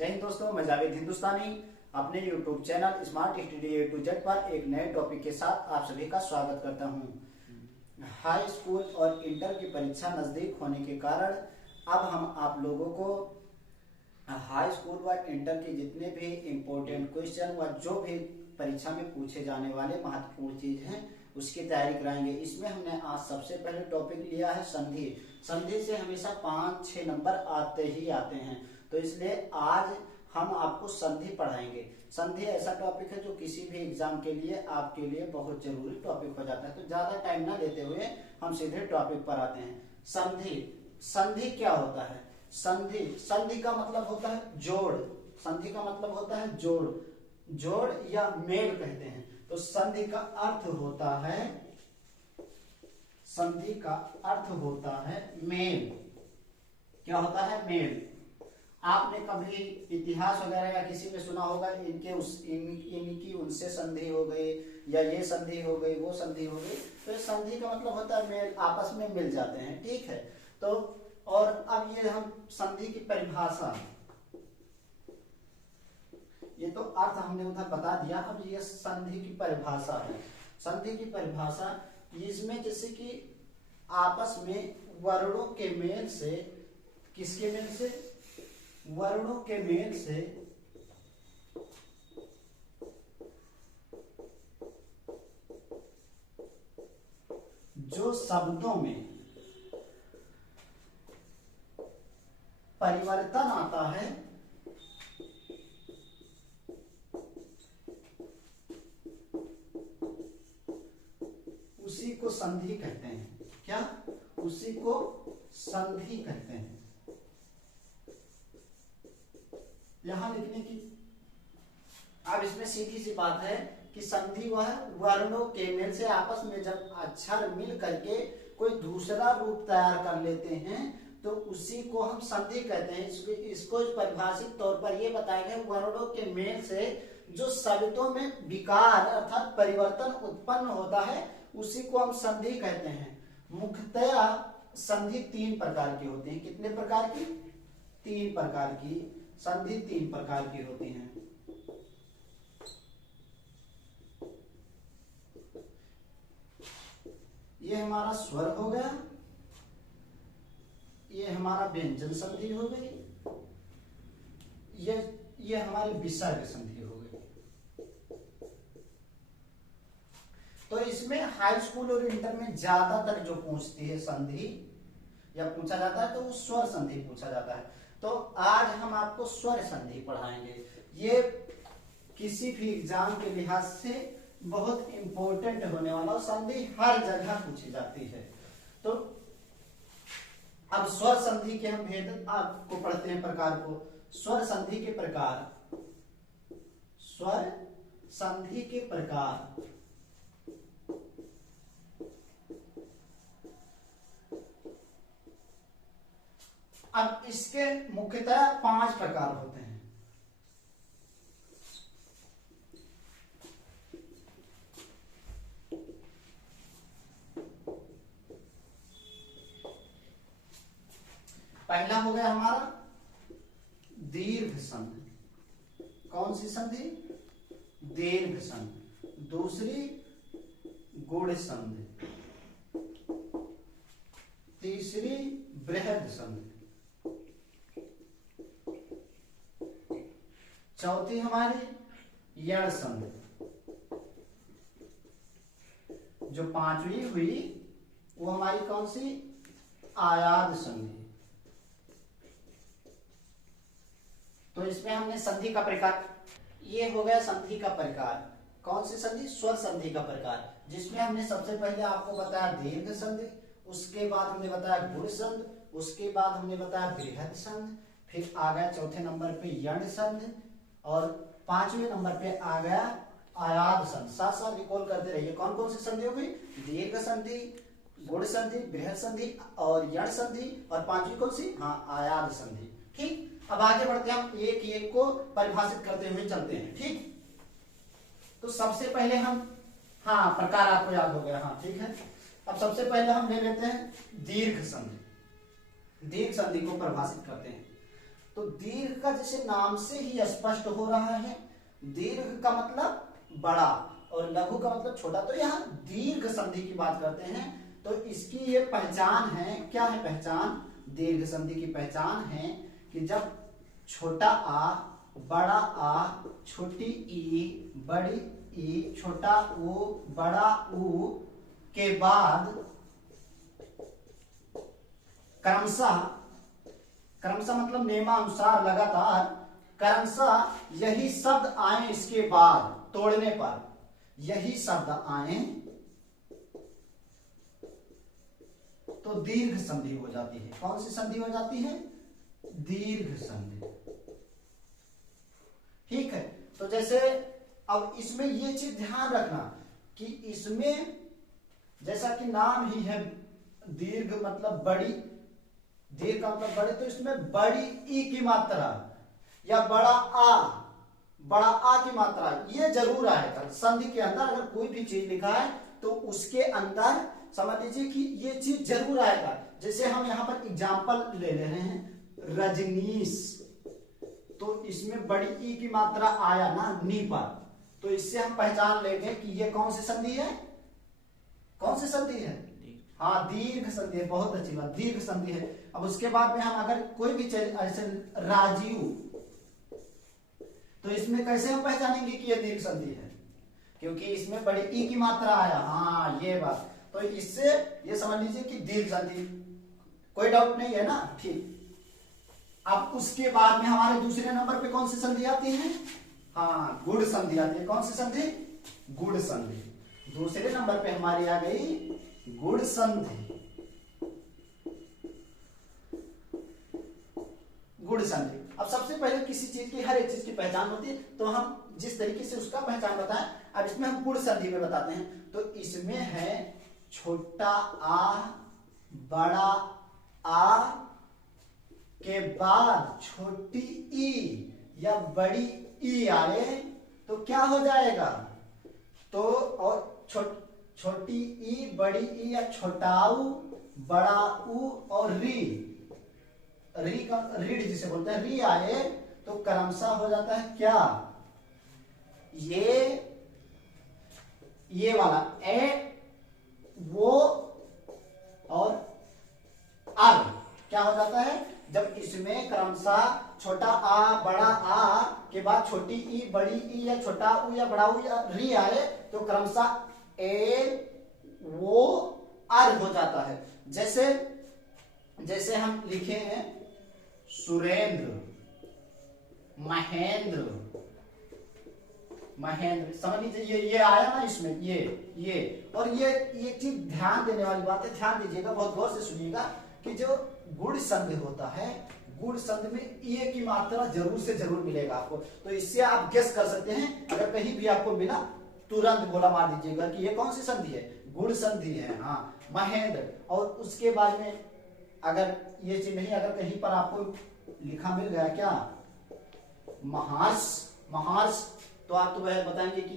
जय हिंद दोस्तों, मैं जावेद हिंदुस्तानी अपने YouTube channel smart study A to Z पर एक नए टॉपिक के साथ आप सभी का स्वागत करता हूं। हाई स्कूल और इंटर की परीक्षा नजदीक होने के कारण अब हम आप लोगों को हाई स्कूल व इंटर के जितने भी इम्पोर्टेंट क्वेश्चन व जो भी परीक्षा में पूछे जाने वाले महत्वपूर्ण चीज हैं उसकी तैयारी कराएंगे। इसमें हमने आज सबसे पहले टॉपिक लिया है संधि। संधि से हमेशा 5-6 नंबर आते ही आते हैं, तो इसलिए आज हम आपको संधि पढ़ाएंगे। संधि ऐसा टॉपिक है जो किसी भी एग्जाम के लिए आपके लिए बहुत जरूरी टॉपिक हो जाता है। तो ज्यादा टाइम ना लेते हुए हम सीधे टॉपिक पर आते हैं। संधि। संधि क्या होता है? संधि संधि का मतलब होता है जोड़। संधि का मतलब होता है जोड़, जोड़ या मेल कहते हैं। तो संधि का अर्थ होता है, संधि का अर्थ होता है मेल। क्या होता है? मेल। आपने कभी इतिहास वगैरह या किसी में सुना होगा इनकी उनसे संधि हो गई, या ये संधि हो गई, वो संधि हो गई। तो संधि का मतलब होता है मेल, आपस में मिल जाते हैं। ठीक है। तो और अब ये हम संधि की परिभाषा, ये तो अर्थ हमने उधर बता दिया। अब ये संधि की परिभाषा है। संधि की परिभाषा इसमें जैसे कि आपस में वर्णों के मेल से, किसके मेल से? वर्णों के मेल से जो शब्दों में परिवर्तन आता है उसी को संधि कहते हैं। क्या? उसी को संधि कहते हैं। यहां लिखने की, अब इसमें सीधी सी बात है कि संधि वह वर्णों के मेल से आपस में जब अक्षर मिल करके कोई दूसरा रूप तैयार कर लेते हैं तो उसी को हम संधि कहते हैं। इसको परिभाषित तौर पर यह बताया गया, वर्णों के मेल से जो शब्दों में विकार अर्थात परिवर्तन उत्पन्न होता है उसी को हम संधि कहते हैं। मुख्यतया संधि 3 प्रकार की होती है। कितने प्रकार की? 3 प्रकार की संधि 3 प्रकार की होती हैं। ये हमारा स्वर हो गया, ये हमारा व्यंजन संधि हो गई, ये हमारी विसर्ग संधि हो गई। तो इसमें हाई स्कूल और इंटर में ज्यादातर जो पूछती है संधि या पूछा जाता है तो वो स्वर संधि पूछा जाता है। तो आज हम आपको स्वर संधि पढ़ाएंगे। ये किसी भी एग्जाम के लिहाज से बहुत इंपॉर्टेंट होने वाला, संधि हर जगह पूछी जाती है। तो अब स्वर संधि के हम भेद आपको पढ़ते हैं, प्रकार को। स्वर संधि के प्रकार, स्वर संधि के प्रकार। अब इसके मुख्यतः 5 प्रकार होते हैं। पहला हो गया हमारा दीर्घ संधि। कौन सी संधि? दीर्घ संधि। दूसरी गुण संधि। तीसरी बृहद संधि। चौथी हमारी यण संधि। जो 5वीं हुई वो हमारी कौन सी? आयाद संधि। तो इसमें हमने संधि का प्रकार, ये हो गया संधि का प्रकार। कौन सी संधि? स्वर संधि का प्रकार, जिसमें हमने सबसे पहले आपको बताया दीर्घ संधि, उसके बाद हमने बताया गुण संधि, उसके बाद हमने बताया बृहद संधि, फिर आ गया चौथे नंबर पे यण संधि और 5वें नंबर पे आ गया आयाद संधि। साथ साथ रिकॉल करते रहिए कौन कौन सी संधि हो गई? दीर्घ संधि, गुण संधि, बृहद संधि और यण संधि, और 5वीं कौन सी? हाँ, आयाद संधि। ठीक। अब आगे बढ़ते हैं, हम एक एक को परिभाषित करते हुए चलते हैं। ठीक। तो सबसे पहले हम, हाँ प्रकार आपको याद हो गया, हाँ ठीक है। अब सबसे पहले हम ले लेते हैं दीर्घ संधि। दीर्घ संधि को परिभाषित करते हैं। तो दीर्घ का जैसे नाम से ही स्पष्ट हो रहा है, दीर्घ का मतलब बड़ा और लघु का मतलब छोटा, तो यहाँ दीर्घ संधि की बात करते हैं। तो इसकी ये पहचान है, क्या है पहचान? दीर्घ संधि की पहचान है कि जब छोटा आ, बड़ा आ, छोटी ई, बड़ी ई, छोटा ऊ, बड़ा ऊ के बाद क्रमशः, क्रमशः मतलब नियमानुसार लगातार, क्रमशः यही शब्द आए इसके बाद, तोड़ने पर यही शब्द आए तो दीर्घ संधि हो जाती है। कौन सी संधि हो जाती है? दीर्घ संधि। ठीक है, तो जैसे अब इसमें ये चीज ध्यान रखना कि इसमें जैसा कि नाम ही है दीर्घ मतलब बड़ी, दीर्घ का मतलब बड़े, तो इसमें बड़ी ई की मात्रा या बड़ा आ की मात्रा ये जरूर आएगा। संधि के अंदर अगर कोई भी चीज लिखा है तो उसके अंदर समझ लीजिए कि ये चीज जरूर आएगा। जैसे हम यहाँ पर एग्जाम्पल ले रहे हैं रजनीश, तो इसमें बड़ी ई की मात्रा आया ना नी पर, तो इससे हम पहचान लेंगे कि ये कौन सी संधि है? कौन सी संधि है? हाँ, दीर्घ संधि है। बहुत अच्छी बात, दीर्घ संधि है। अब उसके बाद में हम अगर कोई भी ऐसे राजीव, तो इसमें कैसे हम पहचानेंगे कि ये दीर्घ संधि है? क्योंकि इसमें बड़ी ई की मात्रा आया। हाँ, ये बात, तो इससे ये समझ लीजिए कि दीर्घ संधि, कोई डाउट नहीं है ना? ठीक। अब उसके बाद में हमारे दूसरे नंबर पे कौन सी संधि आती है? हाँ, गुण संधि आती है। कौन सी संधि? गुण संधि। दूसरे नंबर पे हमारी आ गई गुण संधि। गुण संधि। अब सबसे पहले किसी चीज की, हर एक चीज की पहचान होती है, तो हम जिस तरीके से उसका पहचान बताएं, अब इसमें हम गुण संधि में बताते हैं। तो इसमें है छोटा आ, बड़ा आ के बाद छोटी ई या बड़ी ई आए तो क्या हो जाएगा? तो और छोटी ई, बड़ी ई या छोटाऊ, बड़ा ऊ और री का रीढ़ जिसे बोलते हैं, री आए तो क्रमशः हो जाता है क्या? ये वाला ए, वो और आर क्या हो जाता है? जब इसमें क्रमशः छोटा आ, बड़ा आ के बाद छोटी ई, बड़ी ई या छोटा ऊ या बड़ा ऊ या री आए तो क्रमशः ए, वो, आर हो जाता है। जैसे हम लिखे हैं सुरेंद्र, महेंद्र, समझ लीजिए ये आया ना इसमें, ये और ये चीज ध्यान देने वाली बात है। ध्यान दीजिएगा, बहुत गौर से सुनिएगा कि जो गुण संधि होता है, गुण संधि में ए की मात्रा जरूर से जरूर मिलेगा आपको। तो इससे आप गेस कर सकते हैं, अगर कहीं भी आपको मिला तुरंत गोला मार दीजिएगा कि ये कौन सी संधि है? गुण संधि है। हाँ, महेंद्र। और उसके बाद में अगर ये चीज नहीं, अगर कहीं पर आपको लिखा मिल गया क्या? महार्ष, तो आप तो वह बताएंगे कि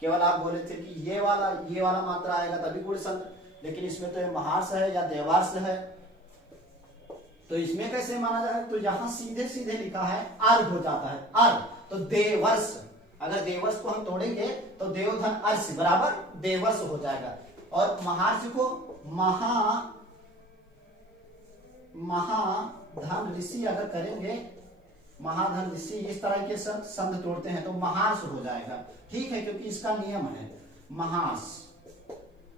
केवल आप बोले थे कि ये वाला मात्रा आएगा तभी गुण संधि, लेकिन इसमें तो महार्ष है या देवार्ष है, तो इसमें कैसे माना जाए? तो यहां सीधे सीधे लिखा है अर्घ हो जाता है, अर्घ। तो देवर्ष, अगर देवर्ष को हम तोड़ेंगे तो देवधन अर्ष बराबर देवर्ष हो जाएगा। और महार्ष को महाधन ऋषि अगर करेंगे, महाधन ऋषि, इस तरह के संध तोड़ते हैं तो महार्ष हो जाएगा। ठीक है, क्योंकि इसका नियम है महार्ष।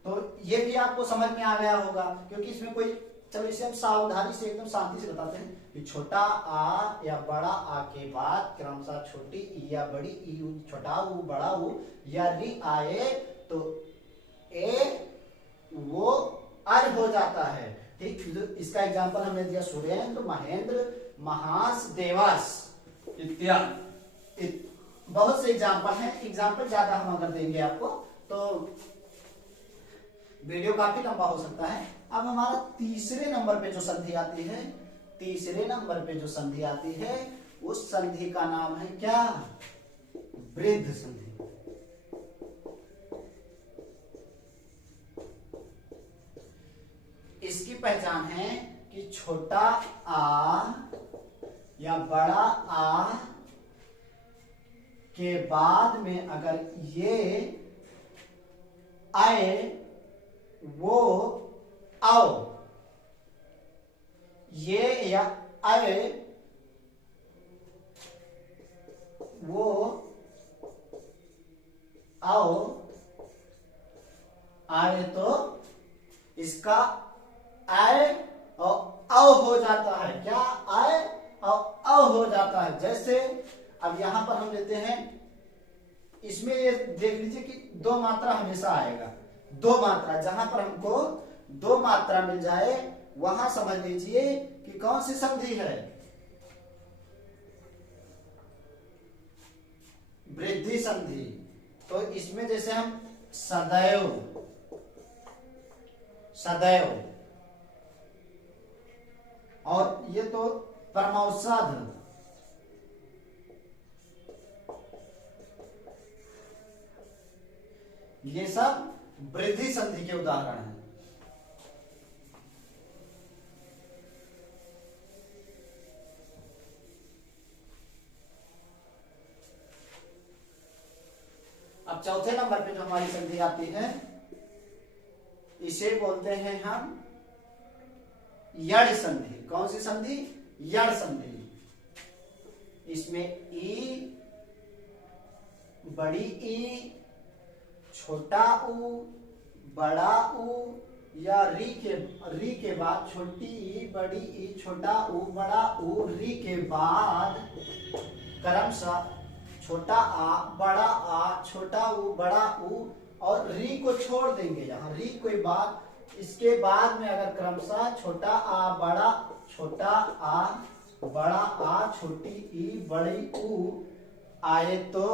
तो ये भी आपको समझ में आ गया होगा, क्योंकि इसमें कोई, चलो इसे हम सावधानी से एकदम शांति से बताते हैं कि छोटा आ या बड़ा आ के बाद क्रमशः छोटी ई या बड़ी ई, छोटा ऊ, बड़ा ऊ या री आए तो ए, वो, अर हो जाता है। ठीक, इसका एग्जांपल हमने दिया सुरेंद्र, महेंद्र, महार्ष, देवार्ष इत्यादि। बहुत से एग्जांपल हैं। एग्जांपल ज्यादा हम अगर देंगे आपको तो वीडियो काफी लंबा हो सकता है। अब हमारा तीसरे नंबर पे जो संधि आती है, तीसरे नंबर पे जो संधि आती है उस संधि का नाम है क्या? वृद्ध संधि। इसकी पहचान है कि छोटा आ या बड़ा आ के बाद में अगर ये आए वो आओ, ये या आए वो आओ, आए तो इसका आए और औ हो जाता है। क्या आए और औ हो जाता है। जैसे अब यहां पर हम लेते हैं, इसमें ये देख लीजिए कि दो मात्रा हमेशा आएगा। दो मात्रा, जहां पर हमको दो मात्रा मिल जाए वहां समझ लीजिए कि कौन सी संधि है, वृद्धि संधि। तो इसमें जैसे हम सदैव, सदैव, और ये तो परमौषध, ये सब वृद्धि संधि के उदाहरण हैं। अब चौथे नंबर पे जो हमारी संधि आती है इसे बोलते हैं हम यड़ संधि। कौन सी संधि? यड़ संधि। इसमें ई, बड़ी ई, छोटा ऊ, बड़ा ऊ, या री के बाद छोटी ई, बड़ी ई, छोटा ऊ, बड़ा ऊ, री के बाद क्रमशः छोटा आ, बड़ा आ, छोटा ऊ, बड़ा ऊ, और री को छोड़ देंगे। यहाँ री के बाद, इसके बाद में अगर क्रमशः छोटा आ, बड़ा, छोटा आ, बड़ा आ, छोटी ई, बड़ी ऊ आए तो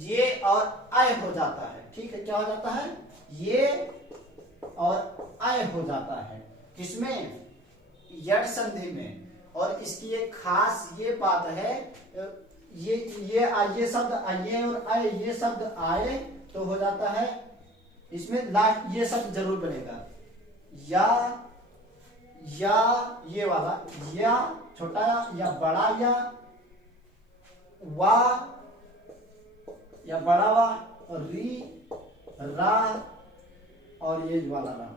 ये और आय हो जाता है। ठीक है, क्या हो जाता है? ये और आय हो जाता है। किसमें? यड़ संधि में। और इसकी एक खास ये बात है, ये शब्द आये और आए, ये शब्द आए तो हो जाता है, इसमें लास्ट ये शब्द जरूर बनेगा, या ये वाला, या छोटा या बड़ा, या बड़ा वा, और री, रा, और ये वाला रा,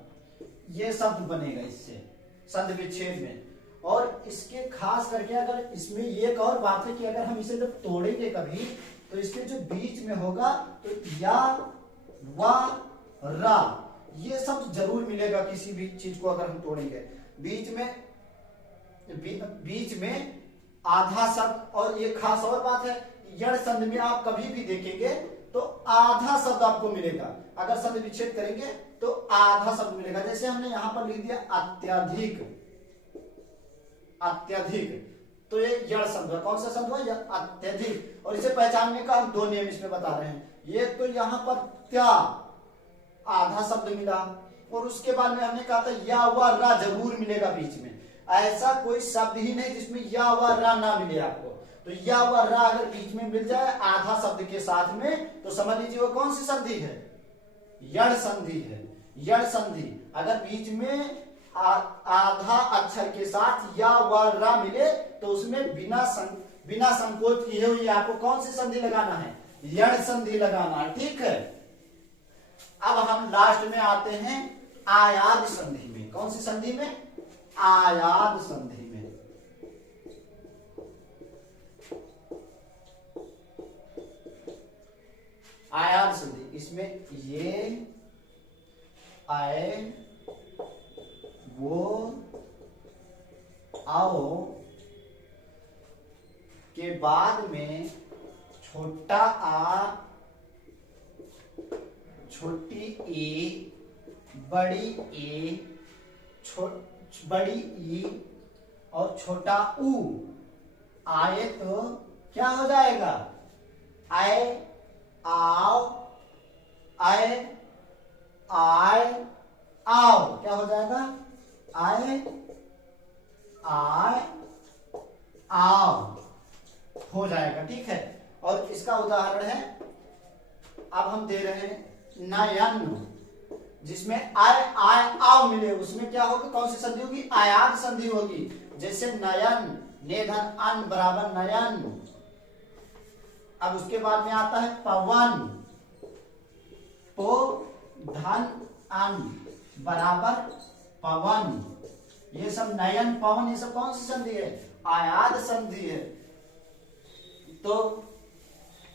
ये शब्द बनेगा इससे संधि विच्छेद में। और इसके खास करके अगर इसमें एक और बात है कि अगर हम इसे जब तोड़ेंगे कभी तो इसके जो बीच में होगा तो या, वा, रा, ये शब्द जरूर मिलेगा किसी भी चीज को अगर हम तोड़ेंगे। बीच में आधा शब्द। और ये खास और बात है, यड़ संधि में आप कभी भी देखेंगे तो आधा शब्द आपको मिलेगा। अगर संधि विच्छेद करेंगे तो आधा शब्द मिलेगा। जैसे हमने यहां पर लिख दिया अत्यधिक, अत्यधिक, तो ये यड़ शब्द है। कौन सा शब्द है? अत्यधिक। और इसे पहचानने का हम दो नियम इसमें बता रहे हैं। ये तो यहां पर त्या, आधा शब्द मिला, और उसके बाद में हमने कहा था या व रा जरूर मिलेगा बीच में। ऐसा कोई शब्द ही नहीं जिसमें या व रा ना मिले आपको। तो या व रा अगर बीच में मिल जाए आधा शब्द के साथ में तो समझ लीजिए वो कौन सी संधि है? यड़ संधि है। यड़ संधि अगर बीच में आधा अक्षर के साथ या व रा मिले तो उसमें बिना संकोच किए हुए आपको कौन सी संधि लगाना है? यड़ संधि लगाना है। ठीक है, अब हम लास्ट में आते हैं आयाद संधि में। कौन सी संधि में? आयाद संधि में। आयाद संधि, इसमें ये, आए, वो, आओ के बाद में छोटा आ, छोटी ए, बड़ी ए, बड़ी ई, और छोटा ऊ आए तो क्या हो जाएगा? आए, आओ, आए, आए, आओ, क्या हो जाएगा? आए, आए, आओ हो जाएगा। ठीक है, और इसका उदाहरण है, अब हम दे रहे हैं नयन, जिसमें आय, आय, आओ मिले, उसमें क्या होगी? कौन सी संधि होगी? आयाद संधि होगी। जैसे नयन, ने धन अन बराबर नयन। अब उसके बाद में आता है पवन, पो धन अन बराबर पवन। ये सब नयन पवन ये सब कौन सी संधि है? आयाद संधि है। तो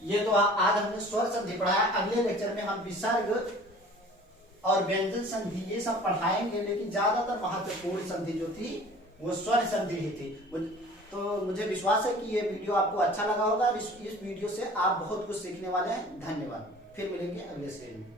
ये तो आज हमने स्वर संधि पढ़ाया। अगले लेक्चर में हम विसर्ग और व्यंजन संधि ये सब पढ़ाएंगे, लेकिन ज्यादातर महत्वपूर्ण संधि जो थी वो स्वर संधि ही थी। तो मुझे विश्वास है कि ये वीडियो आपको अच्छा लगा होगा और इस वीडियो से आप बहुत कुछ सीखने वाले हैं। धन्यवाद। फिर मिलेंगे अगले श्रेणी में।